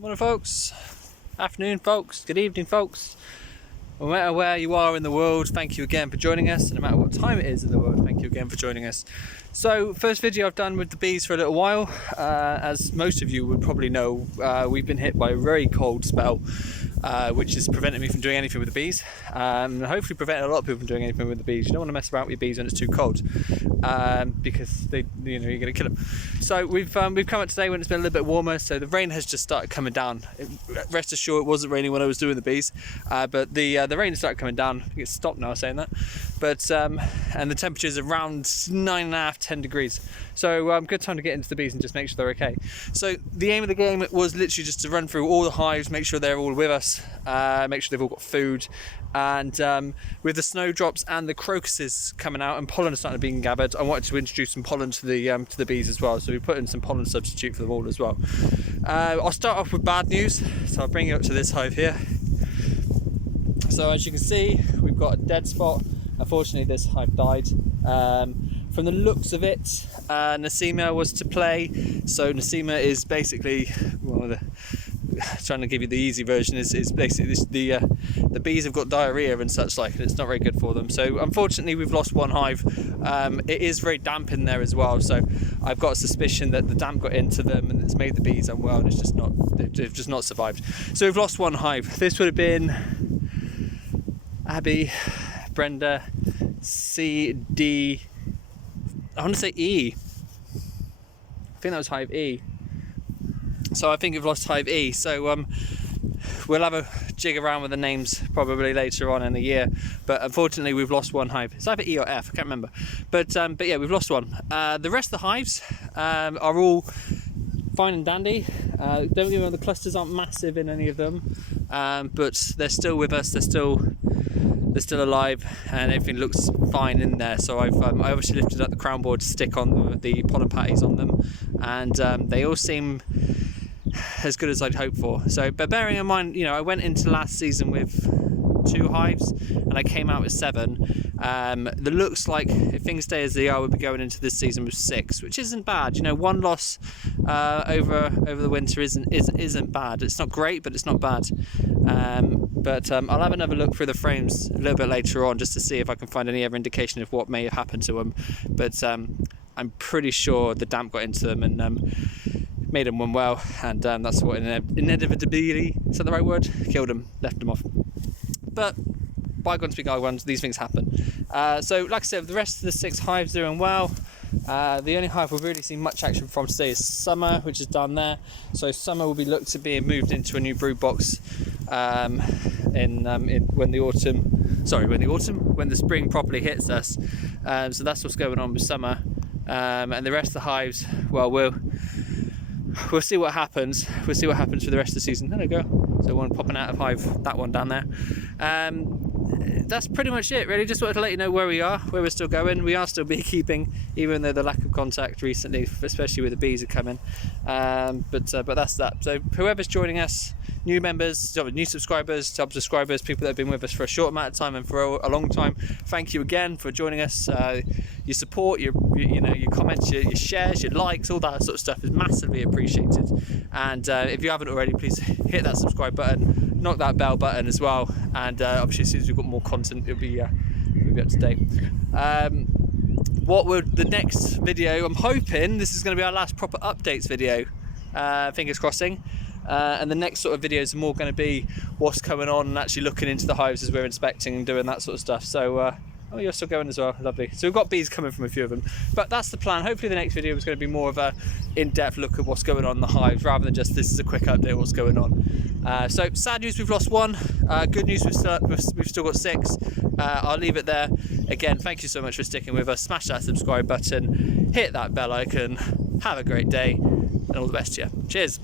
Morning folks, afternoon folks, good evening folks. No matter where you are in the world, thank you again for joining us, and no matter what time it is in the world, thank you again for joining us. So, first video I've done with the bees for a little while. As most of you would probably know, we've been hit by a very cold spell, which has prevented me from doing anything with the bees, and hopefully prevented a lot of people from doing anything with the bees. You don't want to mess around with your bees when it's too cold, because you're going to kill them. So we've come up today when it's been a little bit warmer, so the rain has just started coming down. Rest assured, it wasn't raining when I was doing the bees, but the rain started coming down. I think it's stopped now saying that, but and the temperature's around 9.5–10 degrees. So good time to get into the bees and just make sure they're okay. So the aim of the game was literally just to run through all the hives, make sure they're all with us, make sure they've all got food, and with the snowdrops and the crocuses coming out and pollen starting to be gathered, I wanted to introduce some pollen to the bees as well. So we put in some pollen substitute for them all as well. I'll start off with bad news, so I'll bring you up to this hive here. So as you can see, we've got a dead spot. Unfortunately, this hive died. From the looks of it, Nasima was to play. So Nasima is basically, well, trying to give you the easy version, is basically the bees have got diarrhea and such like, and it's not very good for them. So unfortunately, we've lost one hive. It is very damp in there as well, so I've got a suspicion that the damp got into them and it's made the bees unwell, and they've just not survived. So we've lost one hive. This would have been Abby, Brenda, C, D, I want to say E. I think that was hive E. So I think we've lost hive E. So we'll have a jig around with the names probably later on in the year. But unfortunately, we've lost one hive. It's either E or F, I can't remember. But yeah, we've lost one. The rest of the hives are all fine and dandy. Don't get me wrong, the clusters aren't massive in any of them, but they're still with us. They're still alive, and everything looks fine in there. So I obviously lifted up the crown board to stick on the pollen patties on them, and they all seem as good as I'd hoped for. So, but bearing in mind, I went into last season with 2 hives and I came out with 7. That looks like, if things stay as they are, we'll be going into this season with 6, which isn't bad. One loss over the winter isn't bad. It's not great, but it's not bad. But I'll have another look through the frames a little bit later on just to see if I can find any other indication of what may have happened to them. But I'm pretty sure the damp got into them and made them unwell, and that's what inevitably, is that the right word? Killed them, left them off. But bygones be bygones, these things happen. So like I said, the rest of the 6 hives are doing well. The only hive we've really seen much action from today is Summer, which is down there. So Summer will be looked to being moved into a new brood box when the spring properly hits us. So that's what's going on with Summer. And the rest of the hives, well, we'll see what happens. We'll see what happens for the rest of the season. There we go. So one popping out of hive, that one down there. That's pretty much it, really. Just wanted to let you know where we are, where we're still going. We are still beekeeping, even though the lack of contact recently, especially with the bees, are coming. But that's that. So whoever's joining us, new members, new subscribers, sub-subscribers, people that have been with us for a short amount of time and for a long time, thank you again for joining us. Your support, your comments, your shares, your likes, all that sort of stuff is massively appreciated. And if you haven't already, please hit that subscribe button, knock that bell button as well, and obviously as soon as we've got more content, it'll be up to date. What would the next video, I'm hoping this is going to be our last proper updates video, fingers crossing. And the next sort of videos are more going to be what's going on and actually looking into the hives as we're inspecting and doing that sort of stuff. So oh, you're still going as well, lovely. So we've got bees coming from a few of them, but that's the plan. Hopefully the next video is going to be more of a in-depth look at what's going on in the hives, rather than just this is a quick update of what's going on. So sad news, we've lost 1. Good news, we've still got 6. I'll leave it there. Again, thank you so much for sticking with us. Smash that subscribe button, hit that bell icon. Have a great day, and all the best to you. Cheers.